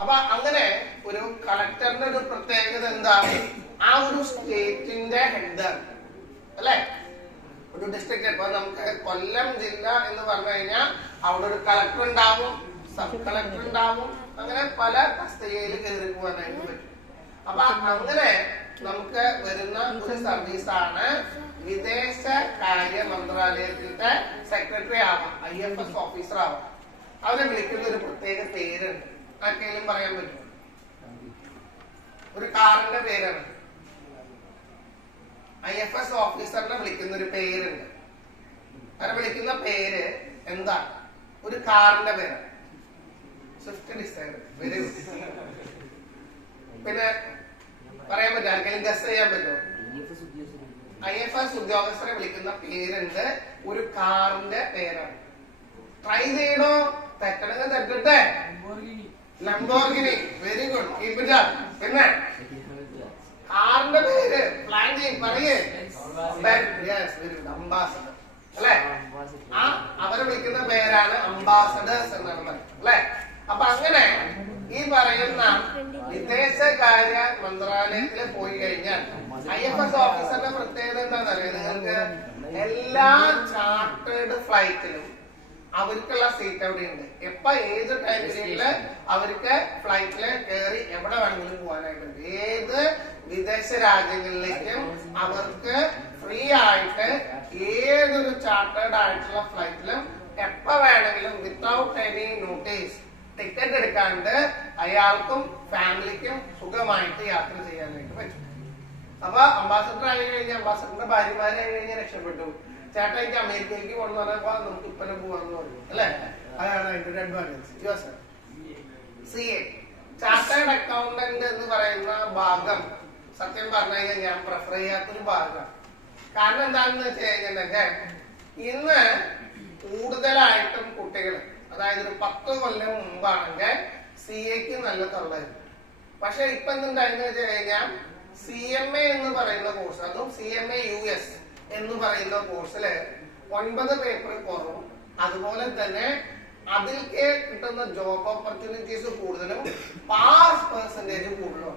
അപ്പൊ അങ്ങനെ ഒരു കളക്ടറിന്റെ ഒരു പ്രത്യേകത എന്താണ്? ആ ഒരു സ്റ്റേറ്റിന്റെ ഹെഡാണ് അല്ലെ. ഒരു ഡിസ്ട്രിക്ട് ഇപ്പൊ നമുക്ക് കൊല്ലം ജില്ല എന്ന് പറഞ്ഞു കഴിഞ്ഞാൽ അവിടെ ഒരു കളക്ടർ ഉണ്ടാവും, സബ് കളക്ടർ ഉണ്ടാവും, അങ്ങനെ പല തസ്തികയിൽ കയറി പോകാനായിട്ട് പറ്റും. അപ്പൊ അങ്ങനെ നമുക്ക് വരുന്ന ഒരു സർവീസാണ് വിദേശ കാര്യ മന്ത്രാലയത്തിന്റെ സെക്രട്ടറി ആവാം, IFS ഓഫീസർ ആവാം. അവരെ വിളിക്കുന്ന ഒരു പ്രത്യേക പേരുണ്ട്. ആർക്കെങ്കിലും പറയാൻ പറ്റുമോ? ഒരു കാറിന്റെ പേരാണ്. IFS ഓഫീസറിനെ വിളിക്കുന്ന ഒരു പേരുണ്ട്. അവരെ വിളിക്കുന്ന പേര് എന്താ? ഒരു കാറിന്റെ പേരാണ്. Swift Desire. Very good. പിന്നെ പറയാൻ പറ്റുമോ? ആർക്കെങ്കിലും ഗസ് ചെയ്യാൻ പറ്റുമോ? IFS ഉദ്യോഗസ്ഥരെ വിളിക്കുന്ന പേരുണ്ട്, ഒരു കാറിന്റെ പേരാണ്. ട്രൈ ചെയ്യണോ? തെറ്റണെങ്കിൽ തെറ്റട്ടെ. Lamborghini. Very good. Keep it up. പിന്നെ കാറിന്റെ പേര് പ്ലാൻ ചെയ്യും, പറയേ. അംബാസഡർ അല്ലെ. ആ അവരെ വിളിക്കുന്ന പേരാണ് അംബാസഡേഴ്സ് എന്നാണ് പറയുന്നത് അല്ലെ. അപ്പൊ അങ്ങനെ ഈ പറയുന്ന വിദേശകാര്യ മന്ത്രാലയത്തിൽ പോയി കഴിഞ്ഞാൽ IFS ഓഫീസറിന്റെ പ്രത്യേകത എന്താണെന്ന് അറിയാം നിങ്ങൾക്ക്? എല്ലാ ചാർട്ടേഡ് ഫ്ലൈറ്റിലും അവർക്കുള്ള സീറ്റ് അവിടെ ഉണ്ട്. എപ്പ ഏത് ടൈം പീരീഡില് അവർക്ക് ഫ്ലൈറ്റില് കയറി എവിടെ വേണമെങ്കിലും പോകാനായിട്ടുണ്ട്. ഏത് വിദേശ രാജ്യങ്ങളിലേക്കും അവർക്ക് ഫ്രീ ആയിട്ട് ഏതൊരു ചാർട്ടേഡ് ആയിട്ടുള്ള ഫ്ലൈറ്റിലും എപ്പ വേണമെങ്കിലും വിത്തൗട്ട് എനി നോട്ടീസ് ടിക്കറ്റ് എടുക്കാണ്ട് അയാൾക്കും ഫാമിലിക്കും സുഖമായിട്ട് യാത്ര ചെയ്യാനായിട്ട് പറ്റും. അപ്പൊ അംബാസഡർ ആയി കഴിഞ്ഞാൽ അംബാസഡറിന്റെ ഭാര്യമാരായി കഴിഞ്ഞാൽ രക്ഷപ്പെട്ടു. ചേട്ടാ എനിക്ക് അമേരിക്കയിലേക്ക് പോകണമെന്ന് പറഞ്ഞപ്പോ നമുക്ക് ഇപ്പനെ പോവാന്ന് പറഞ്ഞു അല്ലെ. അതാണ് അതിന്റെ ഒരു അഡ്വാൻറ്റേജ്. CA ചാർട്ടേഡ് അക്കൗണ്ടന്റ് എന്ന് പറയുന്ന ഭാഗം സത്യം പറഞ്ഞു കഴിഞ്ഞാൽ ഞാൻ പ്രിഫർ ചെയ്യാത്തൊരു ഭാഗമാണ്. കാരണം എന്താണെന്ന് വെച്ച് കഴിഞ്ഞിട്ടുണ്ടെങ്കിൽ ഇന്ന് കൂടുതലായിട്ടും കുട്ടികൾ, അതായത് ഒരു 10 കൊല്ലം മുമ്പാണെങ്കിൽ CAക്ക് നല്ല തൊള്ളായിരുന്നു. പക്ഷെ ഇപ്പൊ എന്തുണ്ടായെന്ന് വെച്ച് കഴിഞ്ഞാൽ CMA എന്ന് പറയുന്ന കോഴ്സ്, അതും CMA US എന്ന് പറയുന്ന കോഴ്സില് 9 പേപ്പർ കുറവും, അതുപോലെ തന്നെ അതിലേക്ക് കിട്ടുന്ന ജോബ് ഓപ്പർച്യൂണിറ്റീസ് കൂടുതലും, പാസ് പെർസെന്റേജ് കൂടുതലും.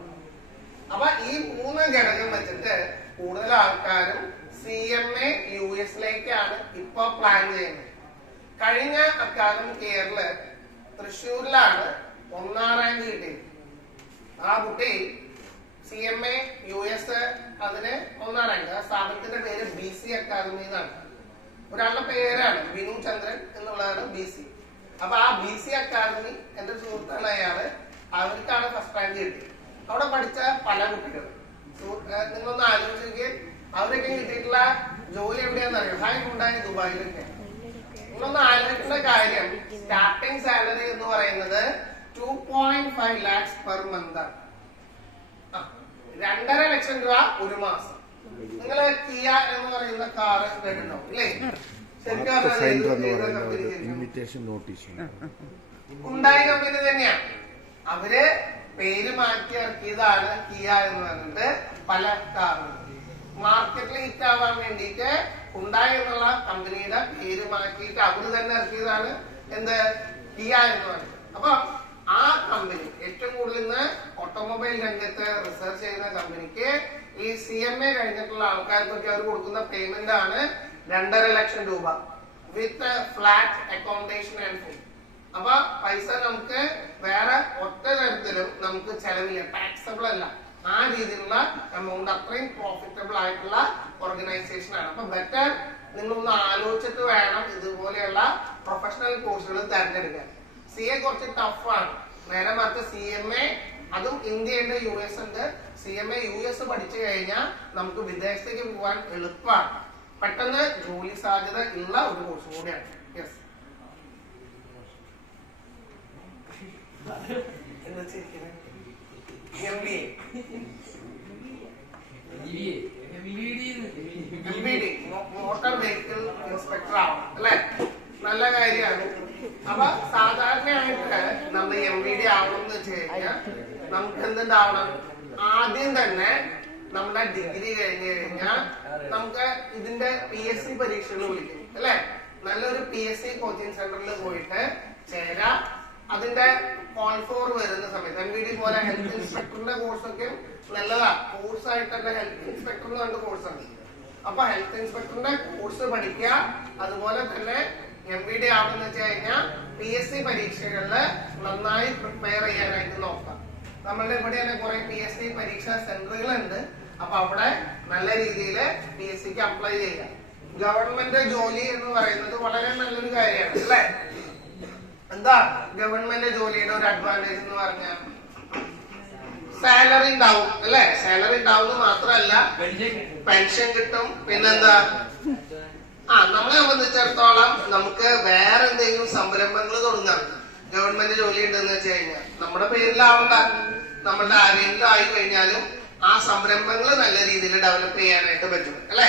അപ്പൊ ഈ 3 ഘടകം വെച്ചിട്ട് കൂടുതൽ ആൾക്കാരും CMA US ഇപ്പൊ പ്ലാൻ ചെയ്യുന്നത്. കഴിഞ്ഞ അക്കാദമിക് ഇയറില് തൃശ്ശൂരിലാണ് 1ാം റാങ്ക് കിട്ടിയത്. ആ കുട്ടി CMA US അതിന് 1ാം റാങ്ക്. ആ സ്ഥാപനത്തിന്റെ പേര് BC അക്കാദമി എന്നാണ്. ഒരാളുടെ പേരാണ് വിനു ചന്ദ്രൻ എന്നുള്ളതാണ് BC. അപ്പൊ ആ BC അക്കാദമി എന്റെ സുഹൃത്താണ് അയാള്. അവർക്കാണ് ഫസ്റ്റ് റാങ്ക് കിട്ടിയത്. അവിടെ പഠിച്ച പല കുട്ടികളും നിങ്ങളൊന്ന് ആലോചിക്കുകയും അവരൊക്കെ കിട്ടിയിട്ടുള്ള ജോലി എവിടെയാണെന്ന് അറിയാം. ഹായ് ഉണ്ടായി ദുബായിലൊക്കെ. നിങ്ങളൊന്ന് ആലോചിക്കുന്ന കാര്യം, സ്റ്റാർട്ടിംഗ് സാലറി എന്ന് പറയുന്നത് 2.5 lakhs പെർ മന്ത് ആണ്. 2.5 ലക്ഷം രൂപ ഒരു മാസം. നിങ്ങള് കിയ എന്ന് പറയുന്ന കാറ് കേട്ടിട്ടുണ്ടോ ഇല്ലേ? ഉണ്ടായ കമ്പനി തന്നെയാണ്. അവര് പേര് മാറ്റി ഇറക്കിയതാണ് കിയ എന്ന് പറഞ്ഞിട്ട് പല കാറുകൾ. മാർക്കറ്റിൽ ഹിറ്റ് ആവാൻ വേണ്ടിയിട്ട് ഉണ്ടായി എന്നുള്ള കമ്പനിയുടെ പേര് മാറ്റിയിട്ട് അവര് തന്നെ ഇറക്കിയതാണ് എന്ത് കിയ എന്ന് പറയുന്നത്. അപ്പൊ ആ കമ്പനി ഏറ്റവും കൂടുതൽ ഇന്ന് ഓട്ടോമൊബൈൽ രംഗത്ത് റിസർച്ച് ചെയ്യുന്ന കമ്പനിക്ക് ഈ CMA കഴിഞ്ഞിട്ടുള്ള ആൾക്കാർക്കൊക്കെ അവർ കൊടുക്കുന്ന പേയ്മെന്റ് ആണ് 2.5 ലക്ഷം രൂപ വിത്ത് ഫ്ലാറ്റ് അക്കോമഡേഷൻ ആൻഡ് ഫുഡ്. അപ്പൊ പൈസ നമുക്ക് വേറെ ഒറ്റ തരത്തിലും നമുക്ക് ചെലവില്ല, ടാക്സബിൾ അല്ല. ആ രീതിയിലുള്ള എമൗണ്ട് അത്രയും പ്രോഫിറ്റബിൾ ആയിട്ടുള്ള ഓർഗനൈസേഷൻ ആണ്. അപ്പൊ ബെറ്റർ നിങ്ങളൊന്ന് ആലോചിച്ചിട്ട് വേണം ഇതുപോലെയുള്ള പ്രൊഫഷണൽ കോഴ്സുകൾ തിരഞ്ഞെടുക്കാൻ. CA കുറച്ച് ടഫാണ്. നേരെ മറിച്ച് CMA അതും ഇന്ത്യയുണ്ട്, US ഉണ്ട്. CMA US പഠിച്ചു കഴിഞ്ഞാൽ നമുക്ക് വിദേശത്തേക്ക് പോകാൻ എളുപ്പമാണ്. പെട്ടെന്ന് ജോലി സാധ്യത ഉള്ള ഒരു കോഴ്സ് കൂടിയാണ്. യെസ് മോട്ടോർ വെഹിക്കിൾ ഇൻസ്പെക്ടർ ആവണം അല്ലെ. നല്ല കാര്യമാണ്. അപ്പൊ സാധാരണയായിട്ട് നമ്മൾ MVD ആവണം എന്ന് വെച്ച് കഴിഞ്ഞാൽ നമുക്ക് എന്തുണ്ടാവണം? ആദ്യം തന്നെ നമ്മുടെ ഡിഗ്രി കഴിഞ്ഞു കഴിഞ്ഞാൽ നമുക്ക് ഇതിന്റെ PSC പരീക്ഷകൾ വിളിക്കും അല്ലെ. നല്ലൊരു PSC കോച്ചിങ് സെന്ററിൽ പോയിട്ട് ചേരാ. അതിന്റെ കോൺഫോർ വരുന്ന സമയത്ത് MVD പോലെ ഹെൽത്ത് ഇൻസ്പെക്ടറിന്റെ കോഴ്സൊക്കെ നല്ലതാ. കോഴ്സായിട്ട് തന്നെ ഹെൽത്ത് ഇൻസ്പെക്ടർ എന്ന് പറഞ്ഞ കോഴ്സാണ്. അപ്പൊ ഹെൽത്ത് ഇൻസ്പെക്ടറിന്റെ കോഴ്സ് പഠിക്കുക. അതുപോലെ തന്നെ MVD ആണെന്ന് വെച്ച് കഴിഞ്ഞാൽ PSC പരീക്ഷകളില് നന്നായി പ്രിപ്പയർ ചെയ്യാനായിട്ട് നോക്കാം. നമ്മളുടെ ഇവിടെ തന്നെ കുറെ PSC പരീക്ഷാ സെന്ററുകളുണ്ട്. അപ്പൊ അവിടെ നല്ല രീതിയിൽ PSCക്ക് അപ്ലൈ ചെയ്യാം. ഗവൺമെന്റ് ജോലി എന്ന് പറയുന്നത് വളരെ നല്ലൊരു കാര്യമാണ് അല്ലെ? എന്താ ഗവൺമെന്റ് ജോലിയുടെ ഒരു അഡ്വാൻറ്റേജ് എന്ന് പറഞ്ഞാൽ സാലറി ഉണ്ടാവും അല്ലെ? സാലറി ഉണ്ടാവും മാത്രമല്ല പെൻഷൻ കിട്ടും. പിന്നെന്താ, നമ്മളെ സംബന്ധിച്ചിടത്തോളം നമുക്ക് വേറെ എന്തെങ്കിലും സംരംഭങ്ങൾ തുടങ്ങാം. ഗവൺമെന്റ് ജോലി ഉണ്ടെന്ന് വെച്ച് കഴിഞ്ഞാൽ നമ്മുടെ പേരിലാവണ്ട, നമ്മളുടെ ആരെങ്കിലും ആയി കഴിഞ്ഞാലും ആ സംരംഭങ്ങൾ നല്ല രീതിയിൽ ഡെവലപ്പ് ചെയ്യാനായിട്ട് പറ്റും അല്ലെ?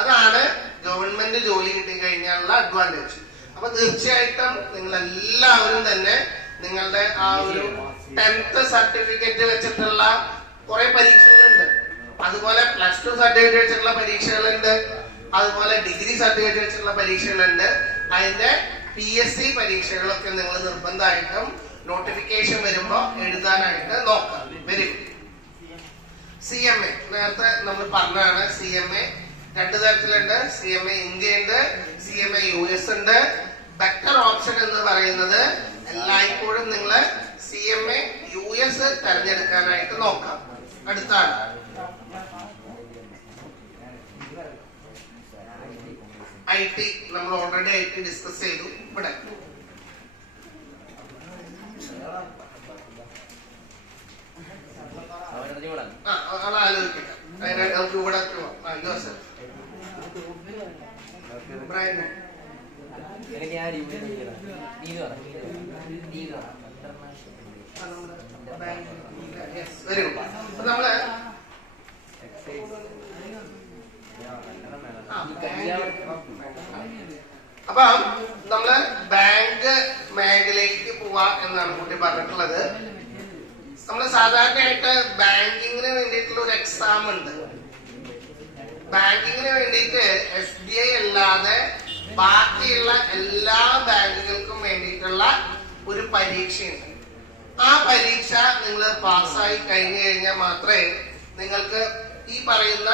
അതാണ് ഗവൺമെന്റ് ജോലി കിട്ടി കഴിഞ്ഞാലുള്ള അഡ്വാൻറ്റേജ്. അപ്പൊ തീർച്ചയായിട്ടും നിങ്ങൾ എല്ലാവരും തന്നെ നിങ്ങളുടെ ആ ഒരു 10th സർട്ടിഫിക്കറ്റ് വെച്ചിട്ടുള്ള കുറെ പരീക്ഷകളുണ്ട്. അതുപോലെ +2 സർട്ടിഫിക്കറ്റ് വെച്ചിട്ടുള്ള പരീക്ഷകളുണ്ട്. അതുപോലെ ഡിഗ്രി സർട്ടിഫിക്കറ്റ് വെച്ചിട്ടുള്ള പരീക്ഷകളുണ്ട്. അതിന്റെ PSC പരീക്ഷകളൊക്കെ നിങ്ങൾ നിർബന്ധമായിട്ടും നോട്ടിഫിക്കേഷൻ വരുമ്പോ എഴുതാനായിട്ട് നോക്കാം. Very good. CMA നേരത്തെ നമ്മൾ പറഞ്ഞതാണ്. CMA 2 തരത്തിലുണ്ട്. CMA ഇന്ത്യ ഉണ്ട്, CMA US ഉണ്ട്. ബെറ്റർ ഓപ്ഷൻ എന്ന് പറയുന്നത് എല്ലായ്പ്പോഴും നിങ്ങൾ CMA US തെരഞ്ഞെടുക്കാനായിട്ട് നോക്കാം. അടുത്താണ് IT. നമ്മൾ ഓൾറെഡി IT ഡിസ്കസ് ചെയ്തു. ഇവിടെ ആലോചിക്കട്ടെ. നമുക്ക് ഇവിടെ വെരി ഗുഡ്. നമ്മള് അപ്പൊ നമ്മള് ബാങ്ക് മേഖലയിലേക്ക് പോവാ എന്നാണ് കുട്ടി പറഞ്ഞിട്ടുള്ളത്. നമ്മള് സാധാരണയായിട്ട് ബാങ്കിങ്ങിന് വേണ്ടിയിട്ടുള്ള ഒരു എക്സാം ഉണ്ട്. ബാങ്കിങ്ങിന് വേണ്ടിയിട്ട് SBI അല്ലാതെ ബാക്കിയുള്ള എല്ലാ ബാങ്കുകൾക്കും വേണ്ടിയിട്ടുള്ള ഒരു പരീക്ഷയുണ്ട്. ആ പരീക്ഷ നിങ്ങൾ പാസ്സായി കഴിഞ്ഞു കഴിഞ്ഞാൽ മാത്രമേ നിങ്ങൾക്ക് ഈ പറയുന്ന